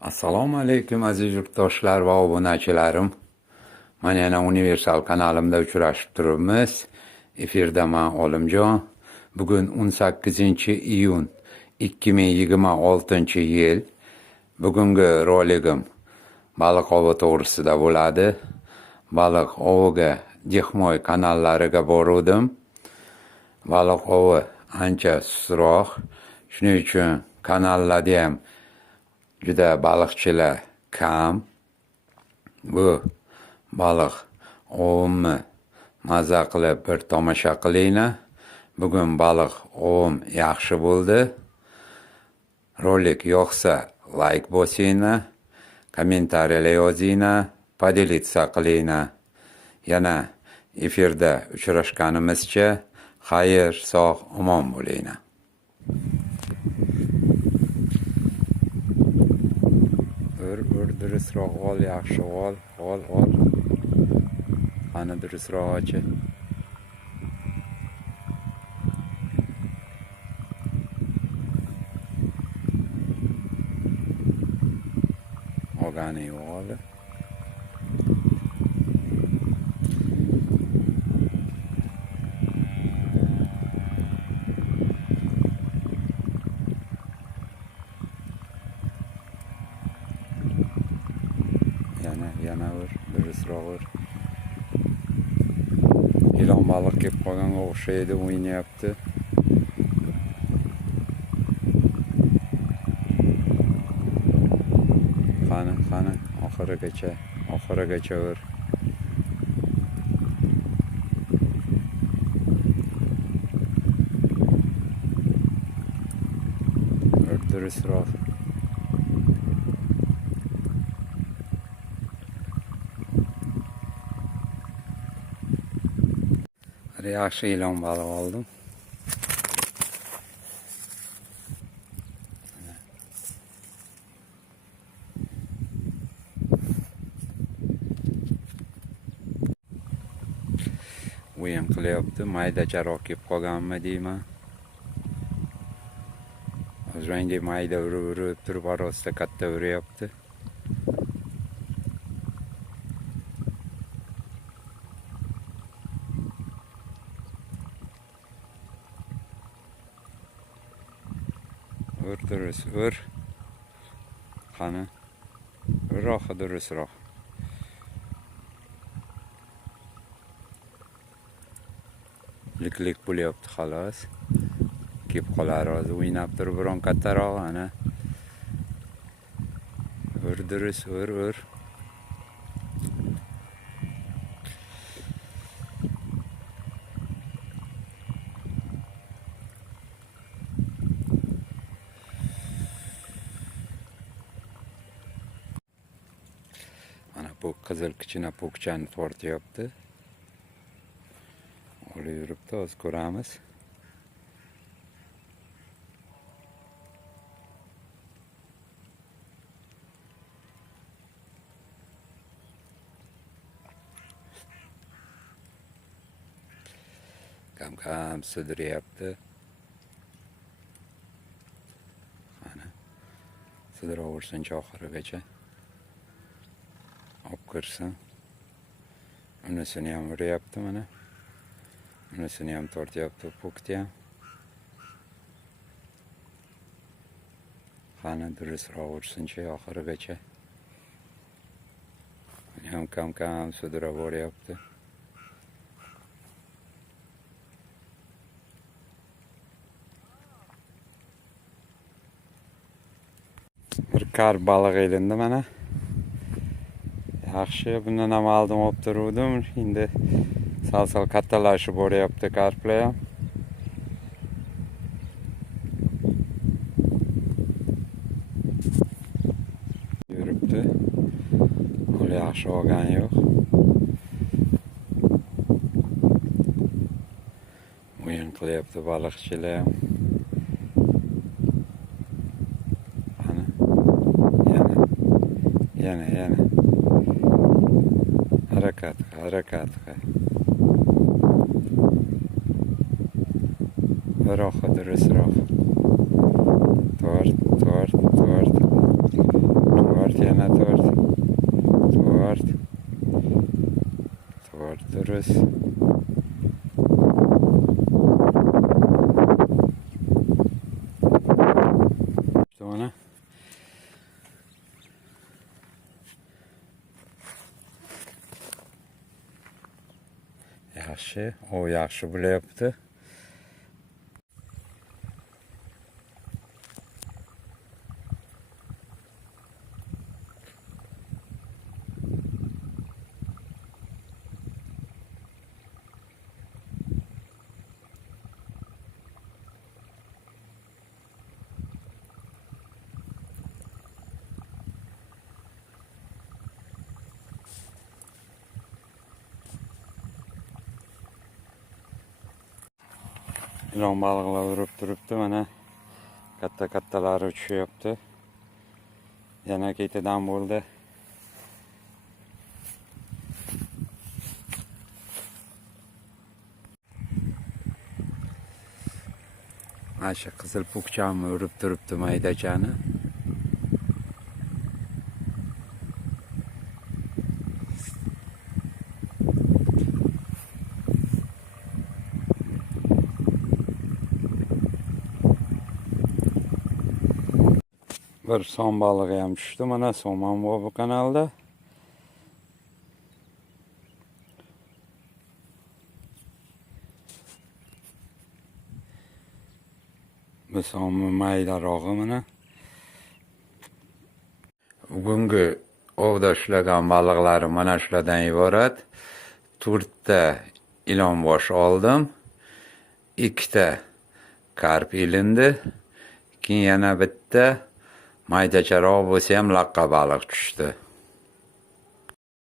Assalomu alaykum aziz yurtdoshlar va obunachilarim. Mana yana Universal kanalimda uchrashib turibmiz. Efirdaman Olimjon. Bugun 18-iyun 2026-yil. Bugungi roligim baliq ovi to'g'risida bo'ladi. Baliq oviga Dehmoy kanallariga bordim. Baliq ovi ancha sustroq. Shuning uchun kanallarda ham juda baliqchilar kam. Bu baliq ovimni maza qilib bir tomosha qilinglar. Bugun baliq ovim yaxshi bo'ldi. Rolik yoqsa like bosinglar, kommentariyalar yozinglar, podelitsa qilinglar. Yana efirda uchrashganimizcha xayr, sog', omon bo'linglar. Durustroq ol, yaxshi ol. Qani durustroq ochi. Olgani ol. Yana durustroq ur. Ilon baliq kelib qolganga o'xshaydi, o'ynayapti. Qani, oxirigacha ur. Durustroq. Yaxshi ilon baliq oldim. O'yin qilyapti. Maydacharoq kelib qolganmi deyman. O'zrangi mayda urib turib orasida katta uryapti. Ur. Qani. Durustroq. Lik bo'lyapti xolos. Kelib qolar hozir o'ynab turib biron kattaroq ana. Ur. Mana bu qizil kichkina po'kchani tortyapti. Olib yuribdi, hozir ko'ramiz. Kam sudiryapti. Mana sudiraversinchi oxirigacha. Olib kirsin. Unisini ham uryapti mana. Unisini ham tortyapti po'kni ham. Qani durustroq ursinchi oxirigacha. Ham kam sudiraveryapti. Bir karp baliq elindi mana. Yaxshi, bundan ham oldin olib turuvdim. Endi sal kattalashib boryapti karplar ham. Yuribdi. Qo'li yaxshi olgani yo'q. O'yin qilyapti baliqchilar ham. Yana. Harakat qil. Durustroq. Tort. yana to'rt. To'rt durust. Mana yaxshi, o yaxshi bo'layapti. İlon balıqlar urib turibdi, mana katta-kattalari uchayapti. Yana ketidan bo'ldi. Mana shu qizil pukchami urib turibdi maydachani. Bir son balığı ham tushdi. Mana somon bor bu kanalda. Bu somon maydarog'i mana. Bugungi ovda ushlagan baliqlarim mana shulardan iborat. 4 ta ilonbosh oldim. 2 ta karp ilindi. Keyin yana bitta maydacharoq bo'lsa ham laqqa baliq tushdi.